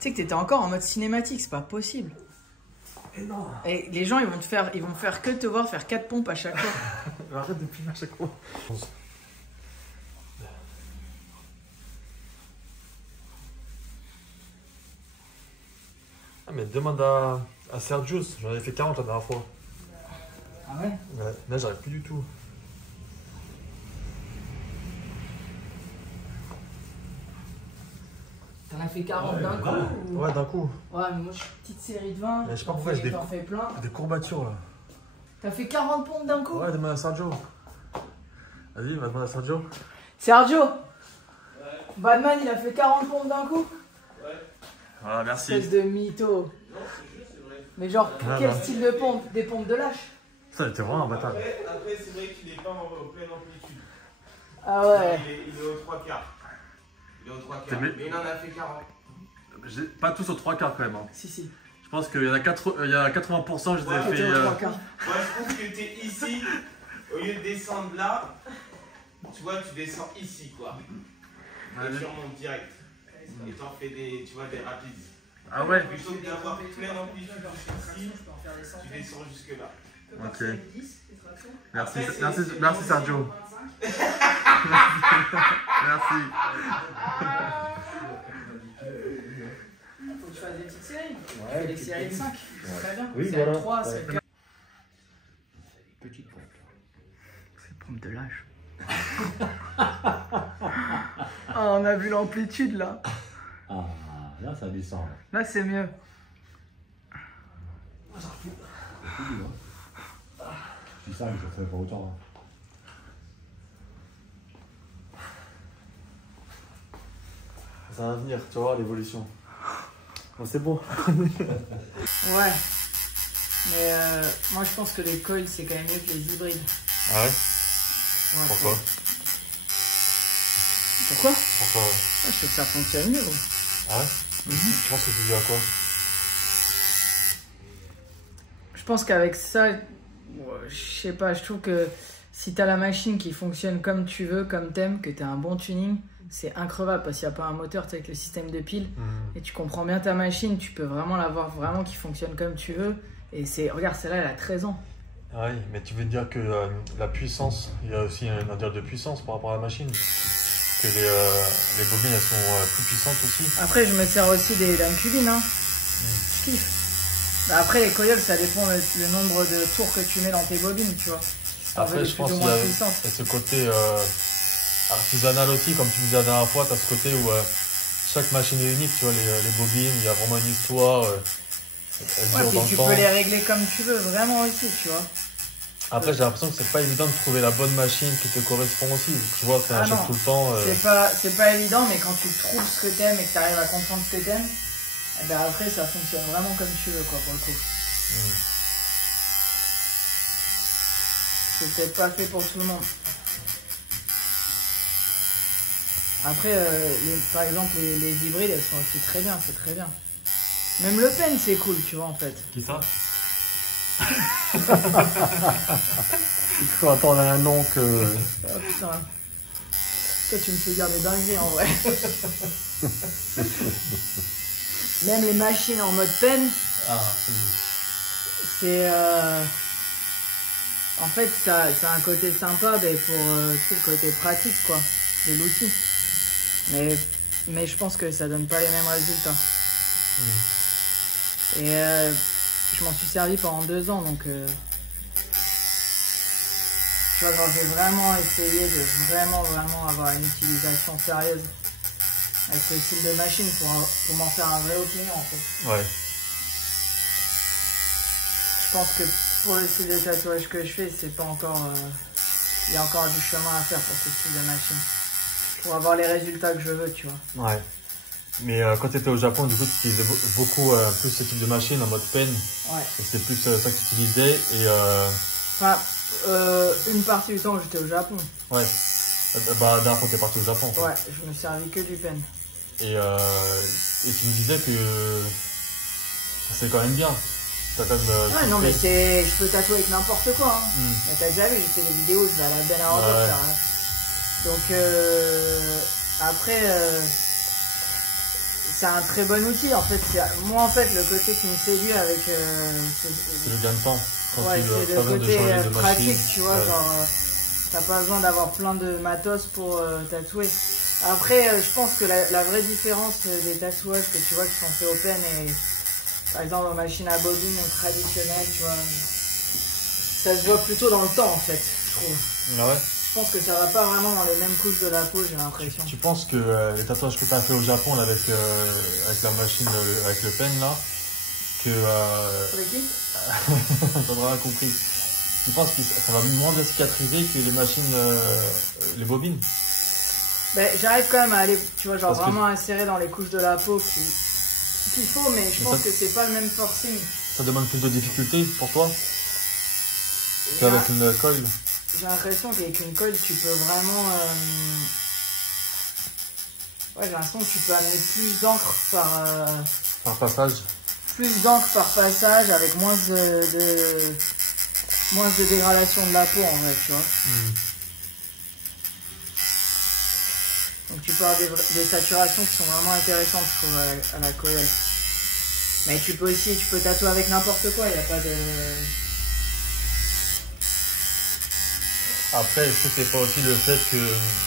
Tu sais que t'étais encore en mode cinématique, c'est pas possible. Et non. Et les gens, ils vont faire que te voir faire 4 pompes à chaque fois. Arrête de filmer à chaque fois. Ah mais demande à Sergio, j'en avais fait 40 la dernière fois. Ah ouais? Ouais, là j'arrive plus du tout. T'en as fait 40 d'un coup ou... Ouais, d'un coup. Ouais, mais moi je suis petite série de 20. Mais je sais pas pourquoi j'ai t'en fais plein. des courbatures là. T'as fait 40 pompes d'un coup? Ouais, demande à Sergio. Vas-y, va demander à Sergio. Sergio! Ouais. Batman, il a fait 40 pompes d'un coup? Ouais. Voilà, merci. Espèce de mytho. Non, c'est vrai. Mais genre, quel style de pompe? Des pompes de lâche? Ça, il était vraiment un bâtard. Après c'est vrai qu'il est pas en pleine amplitude. Ah ouais. Il est aux 3 quarts. Il est aux 3 quarts. Mais il en a fait 40. Pas tous aux 3 quarts quand même. Hein. Si. Je pense qu'il y en a 80%, je les ai fait. Aux 3 quarts. Moi je trouve que t'es ici, au lieu de descendre là, tu vois, tu descends ici quoi. Et tu remontes direct. Et t'en fais des, tu vois, des rapides. Ah ouais. Plutôt que d'avoir plein amplitude ici, tu descends jusque là. Ok. Merci Sergio. Merci. Faut que tu fasses des petites séries. Ouais, des séries de 5. C'est très bien. Oui, c'est voilà. 3, c'est 4. Petite pompe. C'est pompe de lâche. Ah, on a vu l'amplitude là. Ah, là ça descend. Là c'est mieux. C'est ça, mais ça fait pas autant. Ça va venir, tu vas voir l'évolution. Bon, c'est bon. Ouais. Mais moi je pense que les coils c'est quand même mieux que les hybrides. Ah ouais? Ouais, Pourquoi? Pourquoi? Pourquoi? Je trouve que ça fonctionne mieux. Gros. Ah ouais? Tu penses que c'est dû à quoi? Je pense qu'avec ça, je sais pas, je trouve que si t'as la machine qui fonctionne comme tu veux, comme t'aimes, que t'as un bon tuning, c'est increvable parce qu'il n'y a pas un moteur, tu sais, avec le système de pile. Et tu comprends bien ta machine, tu peux vraiment l'avoir vraiment qui fonctionne comme tu veux. Et c'est, regarde, celle-là, elle a 13 ans. Ah oui, mais tu veux dire que la puissance, il y a aussi un ordre de puissance par rapport à la machine. Que les bobines, elles sont plus puissantes aussi. Après, je me sers aussi d'un cubine, hein. Je kiffe. Bah après, les coils, ça dépend le nombre de tours que tu mets dans tes bobines, tu vois. Après, je pense qu'il y a ce côté artisanal aussi, comme tu disais la dernière fois, tu as ce côté où chaque machine est unique, tu vois, les bobines, il y a vraiment une histoire. Ouais, puis tu peux les régler comme tu veux, vraiment aussi, tu vois. Après, j'ai l'impression que c'est pas évident de trouver la bonne machine qui te correspond aussi. Je vois que tu achètes tout le temps. C'est pas évident, mais quand tu trouves ce que t'aimes et que tu arrives à comprendre ce que t'aimes, eh ben après, ça fonctionne vraiment comme tu veux, quoi, pour le coup. C'est peut-être pas fait pour tout le monde. Après, par exemple, les hybrides, elles sont aussi très bien, c'est très bien. Même le Pen, c'est cool, tu vois, en fait. Qui ça? Il faut attendre un nom que... Oh putain. Toi, tu me fais dire des dingueries, en vrai. Même les machines en mode Pen, c'est... En fait, ça a un côté sympa mais pour tout le côté pratique, quoi, de l'outil. Mais je pense que ça donne pas les mêmes résultats. Et je m'en suis servi pendant 2 ans, donc tu vois, j'ai vraiment essayé de vraiment avoir une utilisation sérieuse avec ce style de machine pour m'en faire un vrai opinion, en fait. Ouais. Je pense que pour le style de tatouage que je fais, c'est pas encore... il y a encore du chemin à faire pour ce style de machine. Pour avoir les résultats que je veux, tu vois. Ouais. Mais quand tu étais au Japon, du coup, tu utilisais beaucoup plus ce type de machine en mode pen. Ouais. Et c'est plus ça que tu utilisais. Et Enfin, une partie du temps, j'étais au Japon. Ouais. Bah, la dernière fois, t'es parti au Japon. Ouais, je me servis que du pen. Et tu me disais que c'est quand même bien. Quand même, ouais, non, mais je peux tatouer avec n'importe quoi. Hein. T'as déjà vu, j'ai fait des vidéos, je vais à la belle à ordre. Donc, après, c'est un très bon outil. En fait, moi, en fait, le côté qui me séduit avec... c'est le gain de temps. Quand ouais, c'est le côté pratique, machine. tu vois, genre... t'as pas besoin d'avoir plein de matos pour tatouer. Après, je pense que la vraie différence des tatouages que tu vois qui sont faits au pen et par exemple en machine à bobine traditionnelle, tu vois, ça se voit plutôt dans le temps en fait, je trouve. Ah ouais. Je pense que ça va pas vraiment dans les mêmes couches de la peau, j'ai l'impression. Tu penses que les tatouages que tu as fait au Japon là, avec la machine, avec le pen là, que... Avec qui? T'as rien compris. Tu penses que ça va moins bien cicatriser que les machines, les bobines? Ben, j'arrive quand même à aller, tu vois, genre Parce vraiment insérer dans les couches de la peau qu'il faut, mais je pense que c'est pas le même forcing. Ça demande plus de difficulté pour toi qu'avec une coil? J'ai l'impression qu'avec une colle, tu peux vraiment... Ouais, j'ai l'impression que tu peux amener plus d'encre par passage. Plus d'encre par passage avec moins de dégradation de la peau en vrai, tu vois. Donc tu peux avoir des saturations qui sont vraiment intéressantes, je trouve, à la colle. Mais tu peux tatouer avec n'importe quoi, il n'y a pas de... Après, est-ce que c'est pas aussi le fait que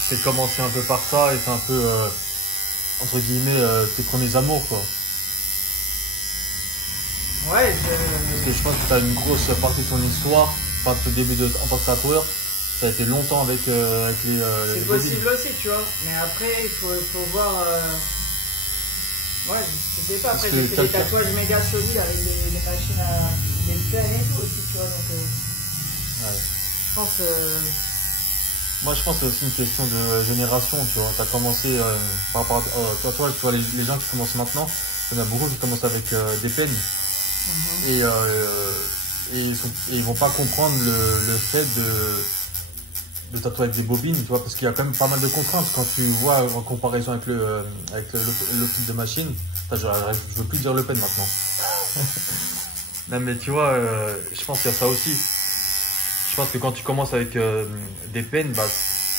c'est commencé un peu par ça et c'est un peu, entre guillemets, tes premiers amours, quoi? Ouais, Parce que je pense que tu as une grosse partie de ton histoire, pas de début en tant que tatoueur, ça a été longtemps avec les c'est possible aussi, tu vois. Mais après, il faut voir... Ouais, je sais pas, après j'ai fait des tatouages méga solides avec des machines à... des pens et tout aussi, tu vois, donc... Ouais. Je pense... Moi, je pense que c'est aussi une question de génération, tu vois. Tu as commencé par rapport à tatouage, tu vois, les gens qui commencent maintenant, il y en a beaucoup qui commencent avec des pens. Et ils vont pas comprendre le fait de tatouer avec des bobines, tu vois, parce qu'il y a quand même pas mal de contraintes. Quand tu vois en comparaison avec l'optique de machine, je veux plus dire le pen maintenant. Non, mais tu vois, je pense qu'il y a ça aussi. Je pense que quand tu commences avec des pens, bah,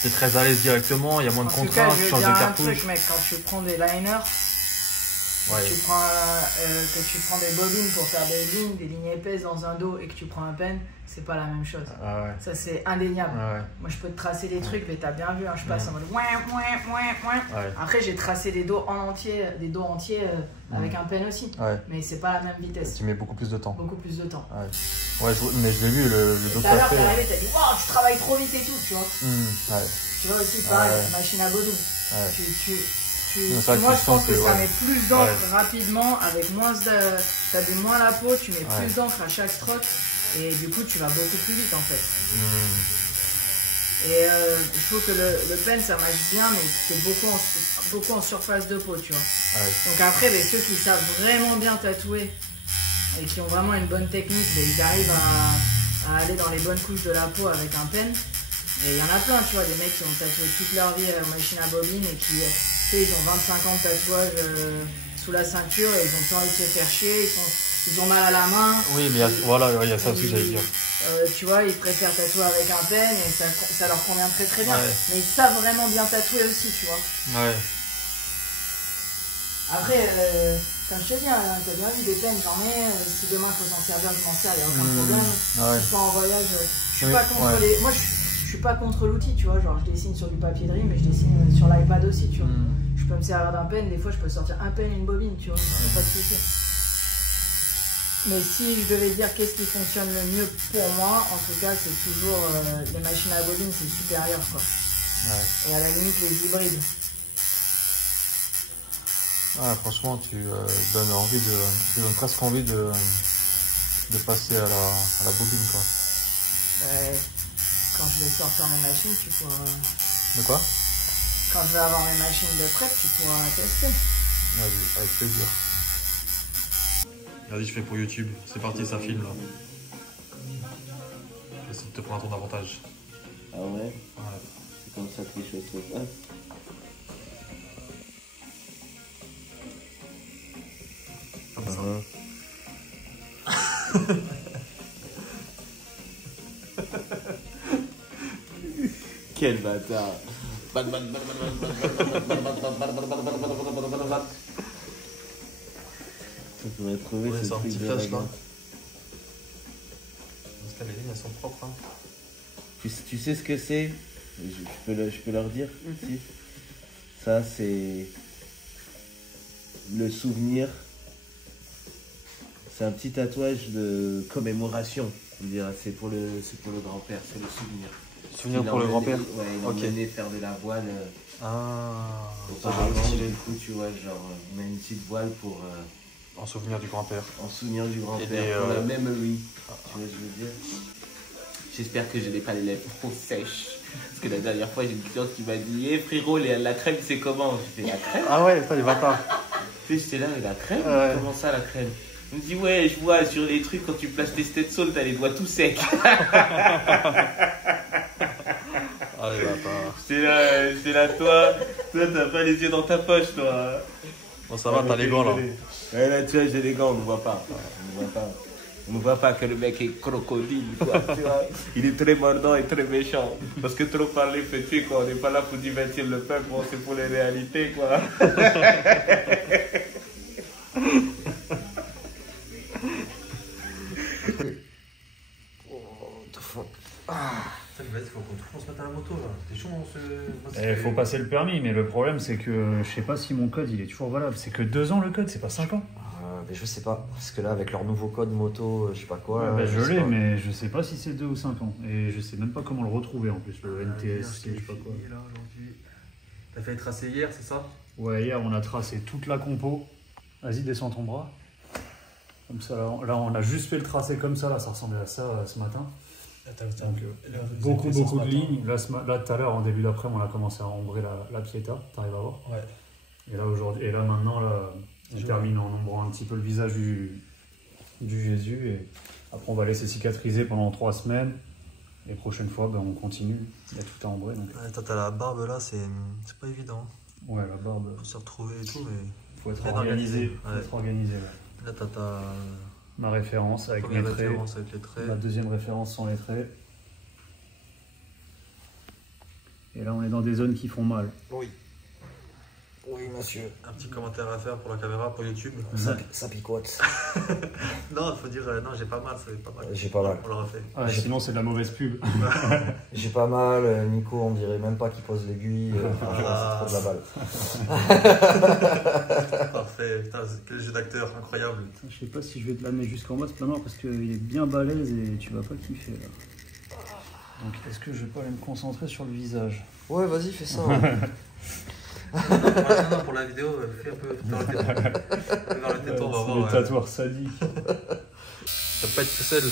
tu es très à l'aise directement, il y a moins de contraintes, tu changes de cartouche. Truc, mec, quand tu prends des liners, ouais. que tu prends des bobines pour faire des lignes épaisses dans un dos et que tu prends un pen, c'est pas la même chose. Ah ouais. Ça, c'est indéniable. Ah ouais. Moi, je peux te tracer des trucs, mais t'as bien vu, hein, je passe en mode Ouais. Après, j'ai tracé des dos entiers avec un pen aussi. Ouais. Mais c'est pas la même vitesse. Tu mets beaucoup plus de temps. Beaucoup plus de temps. Ouais, mais je l'ai vu, le dos tout à l'heure, t'es arrivé, t'as dit, waouh, tu travailles trop vite et tout, tu vois. Ouais. Tu vois aussi, pareil, machine à bobine. Ouais. Moi, je pense que ça met plus d'encre rapidement, avec t'abuses moins la peau, tu mets plus d'encre à chaque stroke, et du coup, tu vas beaucoup plus vite en fait. Et je trouve que le pen, ça marche bien, mais c'est beaucoup en surface de peau, tu vois. Ouais. Donc après, ceux qui savent vraiment bien tatouer et qui ont vraiment une bonne technique, ils arrivent à aller dans les bonnes couches de la peau avec un pen. Et il y en a plein, tu vois, des mecs qui ont tatoué toute leur vie à la machine à bobine et qui, ils ont 25 ans de tatouage sous la ceinture et ils ont pas envie de se faire chier, ils ont mal à la main. Oui, mais il y a ça aussi, j'allais dire. Tu vois, ils préfèrent tatouer avec un pen et ça leur convient très très bien. Ouais. Mais ils savent vraiment bien tatouer aussi, tu vois. Ouais. Après, comme je te dis, t'as bien vu des pens, j'en ai. Si demain il faut s'en servir, je m'en sers, il n'y a aucun problème. Je suis pas en voyage, je suis pas contre les... Moi, je suis pas contre l'outil, tu vois. Genre, je dessine sur du papier dream, mais je dessine sur l'iPad aussi, tu vois. Je peux me servir d'un pen, des fois je peux sortir un pen et une bobine, tu vois. Pas de souci. Mais si je devais dire qu'est-ce qui fonctionne le mieux pour moi, en tout cas, c'est toujours les machines à bobine, c'est supérieur, quoi. Ouais. Et à la limite, les hybrides. Ah, franchement, tu donnes presque envie de passer à la bobine, quoi. Quand je vais sortir mes machines, tu pourras... De quoi? Quand je vais avoir mes machines de prep, tu pourras tester. Vas-y, avec plaisir. Vas-y, je fais pour YouTube. C'est parti, ça filme là. J'essaie de te prendre à ton avantage. Ah ouais? Ouais. C'est comme ça que les choses se passent. Comme ça. Quel bâtard! faudrait trouver Ouais, ce c'est un truc petit de flash regain. là. Parce que les lignes elles sont propres. Hein. Tu sais ce que c'est? Je peux leur dire si. Ça, c'est le souvenir. C'est un petit tatouage de commémoration. On dirait, c'est pour le grand-père, c'est le souvenir. Souvenir Il pour le emmenait- grand-père. Ouais, il Ok. emmenait faire de la voile. Ah. Auparavant, du coup, tu vois, genre, on a une petite voile pour, En souvenir du grand-père. en souvenir du Et grand-père, des, pour la euh, memory. Tu vois ce que je veux dire? J'espère que je n'ai pas les lèvres trop sèches. Parce que la dernière fois, j'ai une cliente qui m'a dit: Eh frérot, la crème, c'est comment? J'ai fait: La crème? Ah ouais, putain, les bâtards. Puis j'étais là, la crème? Ouais. Comment ça, la crème? Il me dit: Ouais, je vois sur les trucs, quand tu places tes Stetson, t'as les doigts tout secs. Ah les bâtards. J'étais là, toi, t'as pas les yeux dans ta poche, toi. Bon, ça va, t'as les gants là. Ouais, là, tu vois, j'ai les gants, on ne voit pas. On ne voit pas. On ne voit pas que le mec est crocodile, quoi, tu vois. Il est très mordant et très méchant. Parce que trop parler fait tuer, quoi. On n'est pas là pour divertir le peuple, bon, c'est pour les réalités, quoi. Vas-y, faut qu'on se mette à la moto là. C'est chaud, on se. Il faut passer le permis, mais le problème c'est que je sais pas si mon code il est toujours valable. C'est que 2 ans le code, c'est pas 5 ans. Mais je sais pas, parce que là avec leur nouveau code moto, je sais pas quoi. Ouais, je sais l'ai, pas. mais je sais pas si c'est 2 ou 5 ans. Et je sais même pas comment le retrouver en plus, le NTS, je sais pas quoi. Là, aujourd'hui. T'as fait les tracés hier, c'est ça? Ouais, hier on a tracé toute la compo. Vas-y, descends ton bras. Comme ça, là on a juste fait le tracé comme ça, là ça ressemblait à ça ce matin. Donc, beaucoup de lignes. Là, tout à l'heure, en début d'après, on a commencé à ombrer la Pieta, t'arrives à voir. Ouais. Et là, aujourd'hui, et là maintenant, là, on termine en ombrant un petit peu le visage du Jésus. Et après, on va laisser cicatriser pendant 3 semaines. Et prochaine fois, ben, on continue. Il y a tout à ombrer. Donc... Ouais, t'as la barbe là, c'est pas évident. Ouais, la barbe. Faut se retrouver et tout, mais. Faut être Bien organisé. organisé. Faut être organisé, ouais. Là, t'as ta Ma référence avec mes première traits. référence avec les traits. La deuxième référence sans les traits. Et là, on est dans des zones qui font mal. Oui. Oui, monsieur. Un petit commentaire à faire pour la caméra, pour YouTube. Ça picote. Non, il faut dire non, j'ai pas mal, ça fait pas mal. J'ai pas mal. On l'aura fait. Ah, sinon, c'est de la mauvaise pub. J'ai pas mal. Nico, on dirait même pas qu'il pose l'aiguille. Ah. C'est trop de la balle. Parfait. Putain, quel jeu d'acteur incroyable. Je sais pas si je vais te l'amener jusqu'en bas ce planoir parce qu'il est bien balèze et tu vas pas kiffer là. Donc est-ce que je vais pas aller me concentrer sur le visage? Ouais, vas-y, fais ça. Non, pour la vidéo, fais un peu vers le téton. Vers le téton, on va C'est voir. des Ouais. tatoueurs sadiques. Ça peut être tout seul.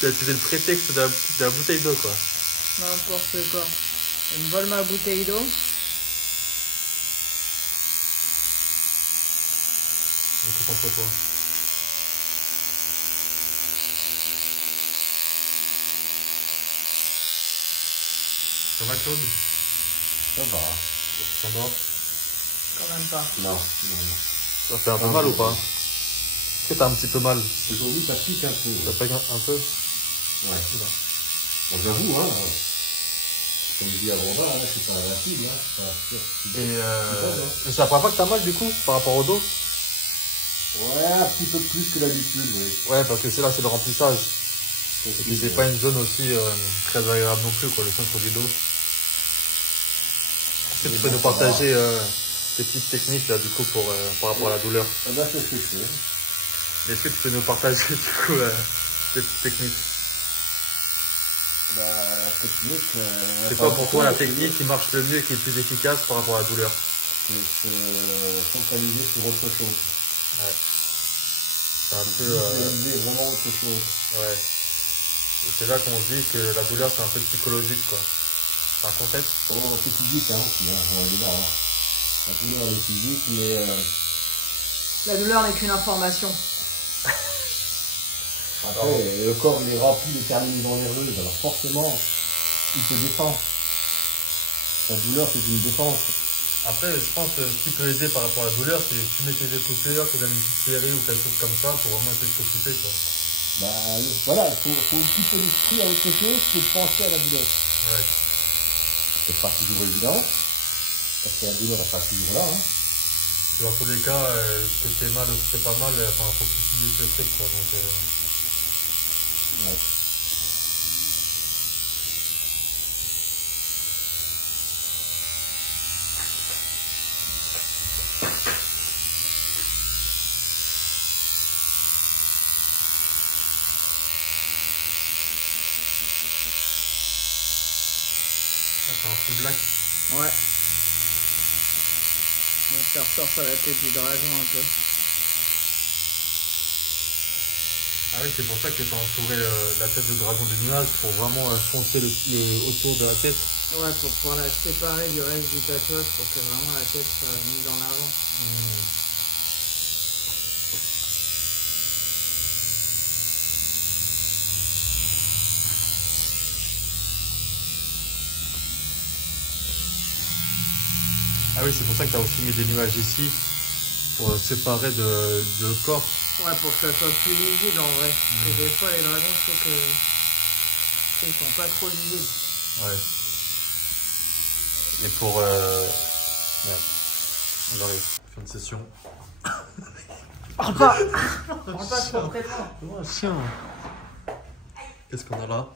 Tu as utilisé le prétexte de la bouteille d'eau, quoi. N'importe quoi. Elle me vole ma bouteille d'eau. On se contre toi. Ça va, Claude? Ça va. Ça va? Quand même pas. Non. Ça fait un peu mal ou pas? Est-ce que t'as un petit peu mal? Aujourd'hui, ça pique un peu. Ça pique un peu? Ouais. Bon, j'avoue, hein. Comme je dis avant, là, c'est pas la cible, hein. Et c'est la première fois que t'as mal du coup par rapport au dos? Ouais, un petit peu plus que d'habitude, oui. Ouais, parce que c'est là, c'est le remplissage. Et puis c'est pas une zone aussi très agréable non plus, quoi, le centre du dos. Est-ce que tu peux nous partager tes petites techniques là, du coup, par rapport à la douleur? Ah bah, c'est ce que je fais. Est-ce que tu peux nous partager du coup tes petites techniques? Bah, la technique. C'est quoi pour toi la technique qui marche le mieux et qui est le plus efficace par rapport à la douleur? C'est se focaliser sur autre chose. Ouais. C'est un peu. Visualiser vraiment autre chose. Ouais. Et c'est là qu'on se dit que la douleur c'est un peu psychologique, quoi. C'est un concept? Oh, c'est physique, hein, aussi, hein. On va dire, hein. La douleur, elle est physique, mais. La douleur n'est qu'une information. Après, le corps il est rempli de terminaisons nerveuses, alors forcément, il se défend. La douleur, c'est une défense. Après, je pense que ce qui peut aider par rapport à la douleur, c'est tu mets tes écouteurs, tu donnes une petite série ou quelque chose comme ça pour vraiment essayer de t'occuper, quoi. Bah, voilà, il faut un petit peu d'esprit à autre chose que de penser à la douleur. Ouais. c'est pas toujours évident. Parce qu'il y a la douleur, elle sera toujours là. Hein. Dans tous les cas, que t'es mal ou que t'es pas mal, enfin, faut que tu subisses le truc, quoi. Donc, Ouais. c'est un peu black. Ouais. On va faire sortir la tête du dragon un peu. Ah oui, c'est pour ça que t'as entouré la tête de dragon de nuage pour vraiment foncer le autour de la tête. Ouais, pour pouvoir la séparer du reste du tatouage pour que vraiment la tête soit mise en avant. Ah oui, c'est pour ça que t'as aussi mis des nuages ici pour séparer le corps. Ouais, pour que ça soit plus lisible en vrai. Parce que des fois, les dragons, je trouve que ils sont pas trop lisibles. Ouais. Et pour... Merde. J'arrive. Fin de session. Parle pas Parle pas trop très fort. Oh, chien. Qu'est-ce qu'on a là?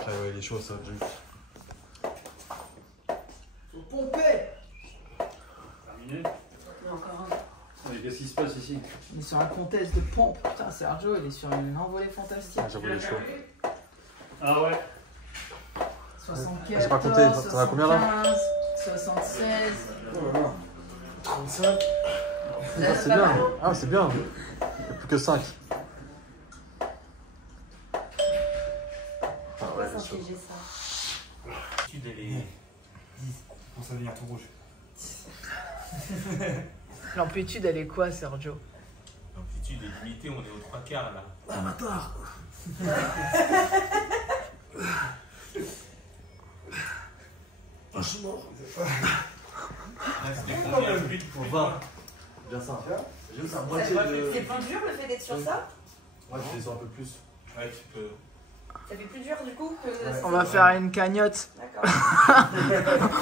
Ah ouais, il est chaud ça, Jake. Faut pomper. Terminé. Il y a encore un. Mais qu'est-ce qui se passe ici? On est sur un contest de pompe. Putain, Sergio, il est sur une envolée fantastique. Ah, j'avoue, il est chaud. Ah ouais. 74, j'ai pas compté, t'en as combien là? 76. 35. Ah, c'est bien. Ah, c'est bien. Il n'y a plus que 5. Pourquoi s'infliger ça? Pour ça venir tout rouge. L'amplitude, elle est quoi, Sergio? L'amplitude est limitée, on est aux 3 quarts là. Ah, bâtard. Franchement. On va. Bien ça. Juste à C'est moitié de... plus dur le fait d'être sur ça? Ouais, je descends un peu plus. Ouais, tu peux. Ça fait plus dur du coup que... On va faire une cagnotte. D'accord.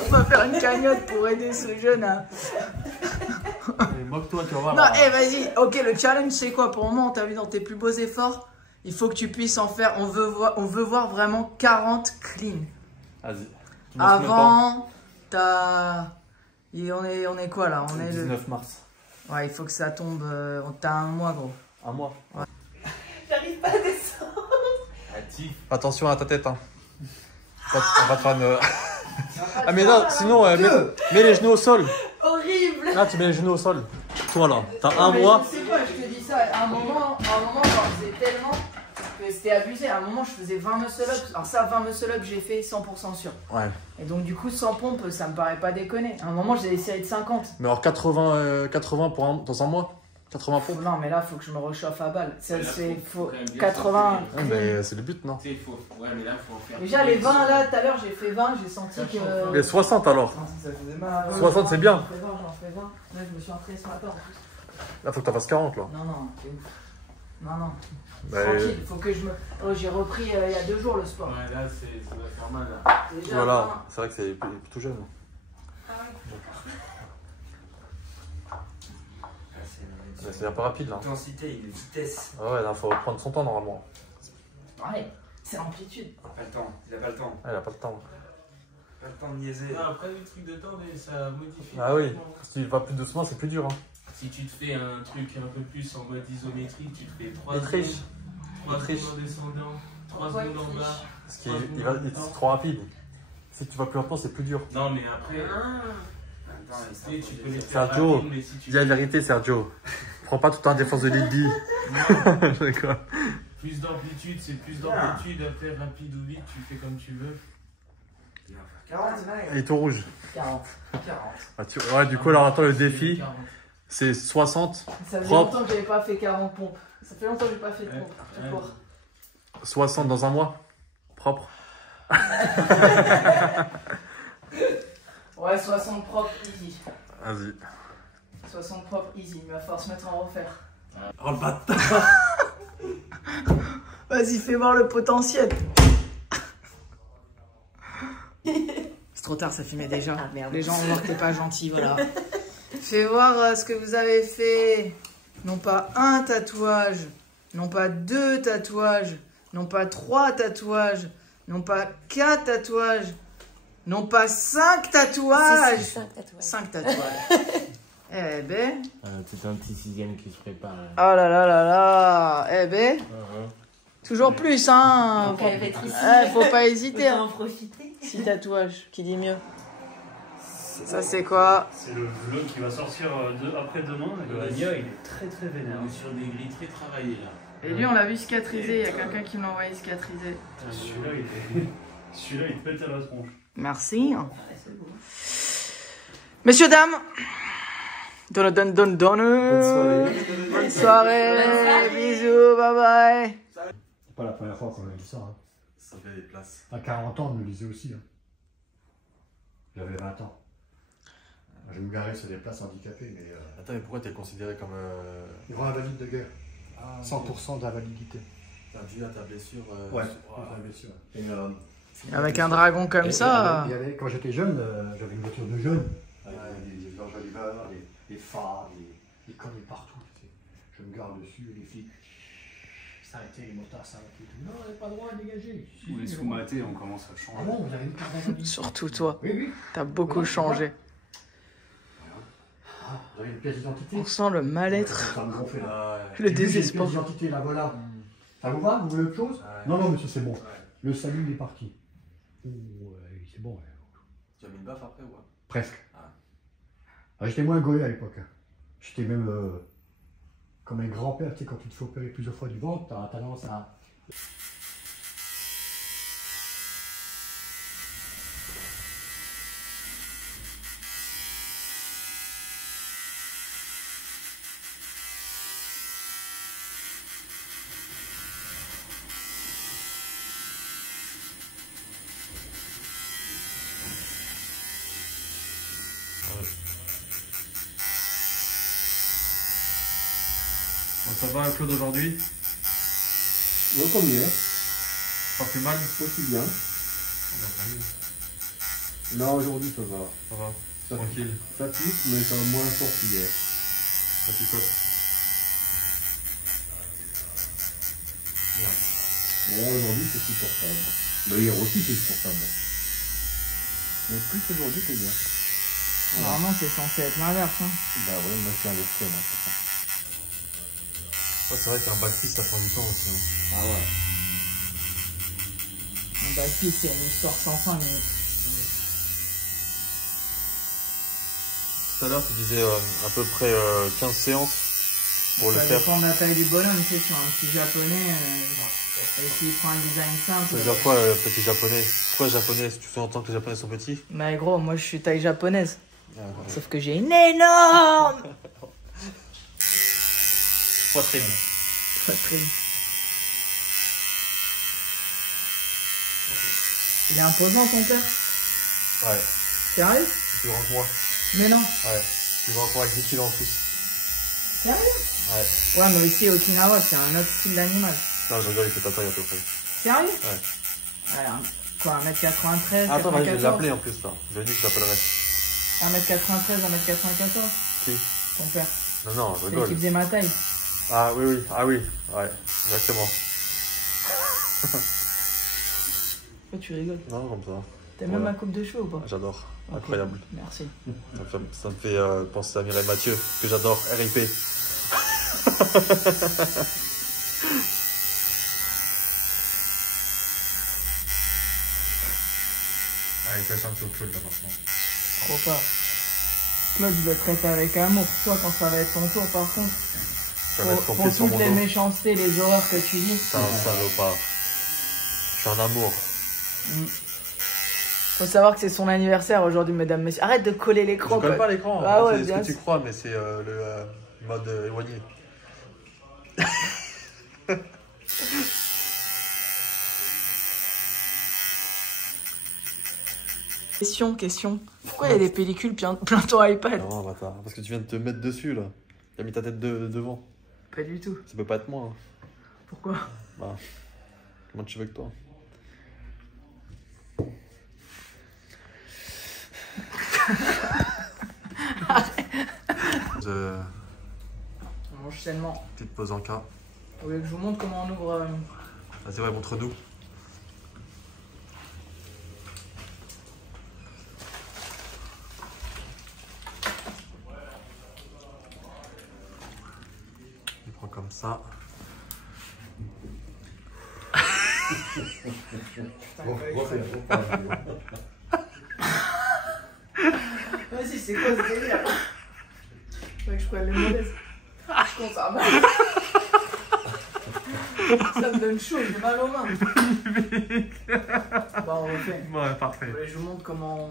On va faire une cagnotte pour aider ce jeune à... Moque-toi, tu vas voir. Non, eh vas-y, ok, le challenge c'est quoi? Pour le moment, on t'a vu dans tes plus beaux efforts. Il faut que tu puisses en faire. On veut voir vraiment 40 clean. Vas-y. Avant, t'as. On est quoi là? On Le est 19 mars. Ouais, il faut que ça tombe. T'as un mois, gros. Un mois. J'arrive pas à descendre. Attention à ta tête, hein. On va te faire une... Ah mais non, sinon, mets les genoux au sol. Horrible. Là, tu mets les genoux au sol. Toi là, t'as Non, un mais mois. Je sais pas, je te dis ça. À un moment, j'en faisais tellement que c'était abusé. À un moment, je faisais 20 muscle-ups. Alors, ça, 20 muscle-ups, j'ai fait 100% sûr. Ouais. Et donc, du coup, sans pompe, ça me paraît pas déconner. À un moment, j'ai des séries de 50. Mais alors 80 dans un mois 80 pompes. Non, mais là, faut que je me réchauffe à balle. Faut 80. Ouais, mais c'est le but, non? Ouais, mais là, faut en faire. Déjà, les 20 là, tout à l'heure, j'ai fait 20. J'ai senti que. Mais 60 alors. Non, ça faisait mal. 60, c'est bien. J'en fais 20. Là, je me suis entraîné ce matin en plus. Là, faut que t'en fasses 40 là. Non, non, c'est ouf. Non. Bah, Tranquille, faut que je me. Oh, j'ai repris il y a 2 jours le sport. Ouais, là, ça va faire mal là. Déjà, voilà, c'est vrai que c'est tout jeune. Ah ouais. Mais c'est un peu rapide là. Intensité, une vitesse. Ah ouais, là, faut prendre son temps normalement. Ouais, c'est l'amplitude. Pas le temps, il a pas le temps. Ah, il a pas le temps. Pas le temps de niaiser. Non, après, les trucs de temps, ça modifie. Ah oui, complètement. si tu vas plus doucement, c'est plus dur. Hein. Si tu te fais un truc un peu plus en mode isométrique, tu te fais 3 Il triche. secondes, 3 Il triche. secondes en descendant, 3 Ouais, secondes en il bas. triche. Parce qu'il c'est trop rapide. Si tu vas plus lentement, c'est plus dur. Non, mais après, Attends, tu sais, tu peux les faire Sergio, rapide, mais si tu dis la vérité, Sergio. Prends pas tout en défense de Lidby. D'accord. plus d'amplitude, c'est plus d'amplitude. Après, rapide ou vite, tu fais comme tu veux. 40. Il est tout rouge. 40. Ah, ouais, du coup, alors attends, le défi, 40. c'est 60, Ça faisait propre. longtemps que j'avais pas fait 40 pompes. Ça fait longtemps que j'ai pas fait de pompes. Tu Ouais. peux voir. 60 dans un mois. Propre. Ouais, 60 propres, easy. Vas-y. 60 propres, easy. Il va falloir se mettre en refaire. Oh le bâtard. Vas-y, fais voir le potentiel. C'est trop tard, ça fumait déjà. Ah, merde. Les gens vont voir que t'es pas gentil, voilà. Fais voir ce que vous avez fait. Non pas un tatouage, non pas 2 tatouages, non pas 3 tatouages, non pas 4 tatouages, non pas 5 tatouages. 5 tatouages. 5 tatouages. Eh ben. C'est un petit 6e qui se prépare. Oh là là là là. Eh ben. Toujours plus, hein. Donc, elle va être ici. Faut pas hésiter. Autant Hein. en profiter. 6 tatouages, qui dit mieux. Ça c'est quoi? C'est le vlog qui va sortir après-demain. Le Anya, il est très très vénère. On est sur des grilles très travaillées là. Et lui, on l'a vu cicatriser. Il y a quelqu'un qui me l'a envoyé cicatriser. Celui-là, il te pète à la tronche. Merci. Messieurs, dames. Bonne soirée. Bonne soirée. Bisous. Bye bye. C'est pas la première fois qu'on a dit ça. Hein. Ça fait des places. À 40 ans, on me le disait aussi. Hein. J'avais 20 ans. Je me garais sur des places handicapées, mais. Attends, mais pourquoi t'es considéré comme. Grand invalide de guerre. Ah, 100% d'invalidité. T'as dû à ta blessure. Ouais, bien sûr. Avec un dragon comme ça. Quand j'étais jeune, j'avais une voiture de jeune. Avec des enjoliveurs, des phares, des conneries partout. Tu sais. Je me gare dessus, les flics s'arrêtaient, les motards s'arrêtaient. Non, on n'a pas le droit à dégager. Ou les sous-matés, on commence à changer. Ah bon, vous avez une carte d'invalidité? Surtout toi. Oui, oui. T'as beaucoup changé. Ah, vous avez une pièce d'identité? On sent le mal-être. Ça me gonflait là. Le J'ai vu, j'ai une désespoir. pièce d'identité, la voilà. Ça vous va? Vous voulez autre chose? Non, non, monsieur, c'est bon. Le salut, il est parti. Ouais, c'est bon. Tu as mis une baffe après ou quoi? Presque. Ah, j'étais moins gaulé à l'époque. Hein. J'étais même comme un grand-père, tu sais, quand tu te fais opérer plusieurs fois du ventre, tu as tendance à... Ça va Claude aujourd'hui? Ouais, comme hier. Pas plus mal? Aussi bien. Là, aujourd'hui, ça va. Ça va. Ça Tranquille. Ça pique, mais ça va moins fort qu'hier. Ça picote. Bon, aujourd'hui, c'est supportable. Mais hier aussi, c'est supportable. Mais plus aujourd'hui que hier. Normalement, c'est censé être l'inverse. Hein. Bah ouais, moi, je suis inversé, moi, c'est ça. Ouais, c'est vrai qu'un backfist ça prend du temps aussi. Hein. Ah ouais. Un backfist, c'est une histoire sans fin. Mais... Tout à l'heure, tu disais à peu près 15 séances pour le Ça faire. dépend de la taille du bonhomme, tu sais, sur un petit japonais. Et s'il prend un design simple. Ça veut dire quoi, petit japonais? Pourquoi japonais? Tu fais entendre que les japonais sont petits? Mais gros, moi je suis taille japonaise. Ah, ouais. Sauf que j'ai une énorme Poitrine. poitrine. Il est imposant ton père. Ouais. Sérieux? C'est plus grand que moi. Mais non. Ouais. Plus grand que moi avec 10 kilos en plus. Sérieux? Ouais. Ouais, mais ici Okinawa, c'est un autre style d'animal. Non, je rigole, il fait ta taille à peu près. Sérieux? Ouais. Alors, quoi, 1m93, Ah, attends, vas-y, je vais 94? l'appeler en plus là. Je lui ai dit que je l'appellerai. 1m93, 1m94? Qui? Ton père. Non, non, je C'est qui rigole. faisait ma taille. Ah oui, oui, ah oui, ouais, exactement. Pourquoi tu rigoles? Non, comme ça. T'aimes Voilà. même ma coupe de cheveux ou pas? J'adore. Ok, Incroyable. Merci. Ça me fait penser à Mireille Mathieu, que j'adore. RIP. Ah, il cache un peu Claude là maintenant. Trop pas. Claude, je le traite avec amour. Toi, quand ça va être ton tour, par contre, Tu vas mettre ton pour pied sur toutes mon les dos. méchancetés, les horreurs que tu dis, T'es un salopard. Je suis un amour. faut savoir que c'est son anniversaire aujourd'hui, mesdames, messieurs. Arrête de coller l'écran. Je colle quoi. pas l'écran. Ah ouais, c'est ce bien que tu sûr. crois, mais c'est le mode éloigné. Question. Pourquoi il y a des pellicules plein ton iPad? Non, bâtard. Parce que tu viens de te mettre dessus là. T'as mis ta tête devant. Pas du tout. Ça peut pas être moi. Hein. Pourquoi? Bah, comment tu veux que toi? On mange sainement. Petite pause en cas. Vous voulez que je vous montre comment on ouvre Vas-y, ouais, montre-nous. Il prend comme ça. Vas-y, c'est quoi ce délire? Faudrait que je prenne les mauvaises. Je compte à mal. Ça me donne chaud, j'ai mal aux mains. Bon, on refait. Ouais, parfait. Vous voulez que je vous montre comment on...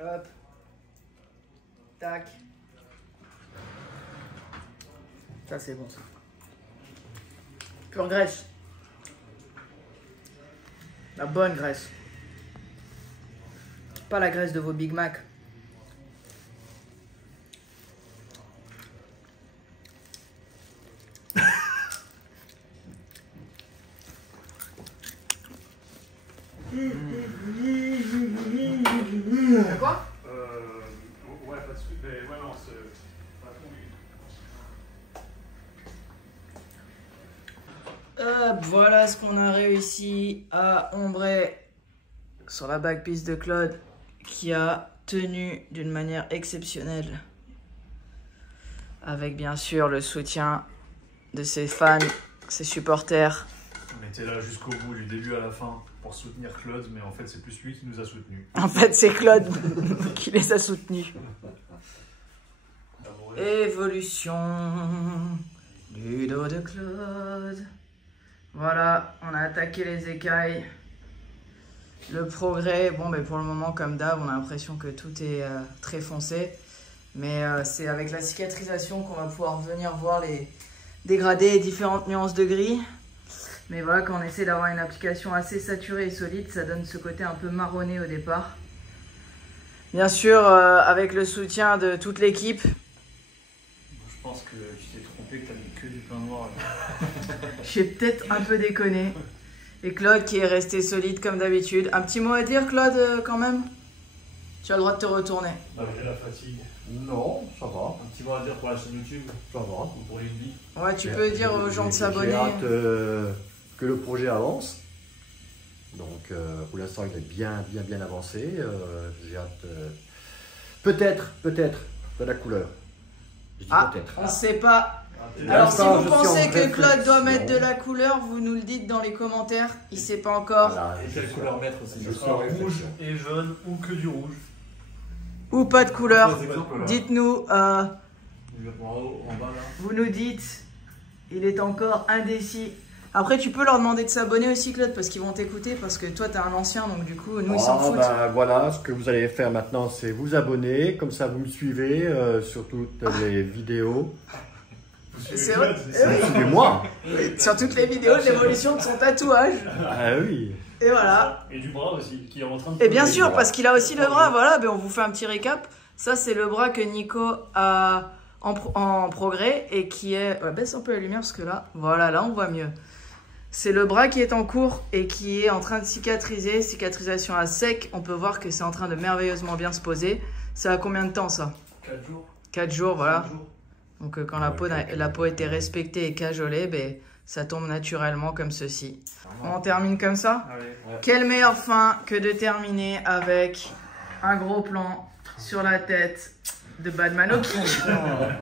Hop. Tac. Ça c'est bon ça. Pure graisse. La bonne graisse. Pas la graisse de vos Big Mac. Quoi? Ouais, pas de suite, mais ouais, non, c'est pas conduit. Hop, voilà ce qu'on a réussi à ombrer sur la backpiece de Claude qui a tenu d'une manière exceptionnelle. Avec bien sûr le soutien de ses fans, ses supporters. On était là jusqu'au bout, du début à la fin, pour soutenir Claude, mais en fait, c'est plus lui qui nous a soutenus. En fait, c'est Claude qui les a soutenus. Évolution du dos de Claude. Voilà, on a attaqué les écailles. Le progrès, bon, mais pour le moment, comme d'hab, on a l'impression que tout est très foncé. Mais c'est avec la cicatrisation qu'on va pouvoir venir voir les dégradés et différentes nuances de gris. Mais voilà, quand on essaie d'avoir une application assez saturée et solide, ça donne ce côté un peu marronné au départ. Bien sûr, avec le soutien de toute l'équipe. Je pense que tu t'es trompé, que t'as mis que du pain noir. J'ai peut-être un peu déconné. Et Claude qui est resté solide comme d'habitude. Un petit mot à dire, Claude, quand même? Tu as le droit de te retourner. Malgré la fatigue. Non, ça va. Un petit mot à dire pour la chaîne YouTube Ça va. ou pour Lindy. Ouais, tu peux dire aux gens de s'abonner. J'ai hâte que le projet avance. Donc pour l'instant il est bien avancé. J'ai hâte peut-être de la couleur. Je dis peut-être. On ne sait pas. Ah, Alors si L'instant, vous je suis pensez en que Claude doit réflexion. mettre de la couleur, vous nous le dites dans les commentaires. Il ne sait pas encore. Voilà, Et quelle couleur mettre aussi? Je suis Alors, en réflexion. rouge et jaune ou que du rouge? Ou pas de couleur. Voilà. Dites-nous. En haut, en bas là. Vous nous dites. Il est encore indécis. Après, tu peux leur demander de s'abonner aussi, Claude, parce qu'ils vont t'écouter, parce que toi, t'es un ancien, donc du coup, nous, ils s'en foutent. Voilà, ce que vous allez faire maintenant, c'est vous abonner. Comme ça, vous me suivez sur toutes les vidéos. C'est vrai. Suivez-moi. Sur toutes les vidéos de l'évolution de son tatouage. Ah oui. Et voilà. Et du bras aussi, qui est en train de... Et bien sûr, parce qu'il a aussi le bras. Voilà, ben on vous fait un petit récap. Ça, c'est le bras que Nico a en progrès et qui est... Ouais, baisse un peu la lumière parce que là, voilà, là, on voit mieux. C'est le bras qui est en cours et qui est en train de cicatriser. Cicatrisation à sec. On peut voir que c'est en train de merveilleusement bien se poser. Ça a combien de temps, ça? 4 jours. 4 jours, voilà. 5 jours. Donc quand la peau était respectée et cajolée, ben, ça tombe naturellement comme ceci. On termine comme ça. Allez. Ouais. Quelle meilleure fin que de terminer avec un gros plan sur la tête de Badman Oki.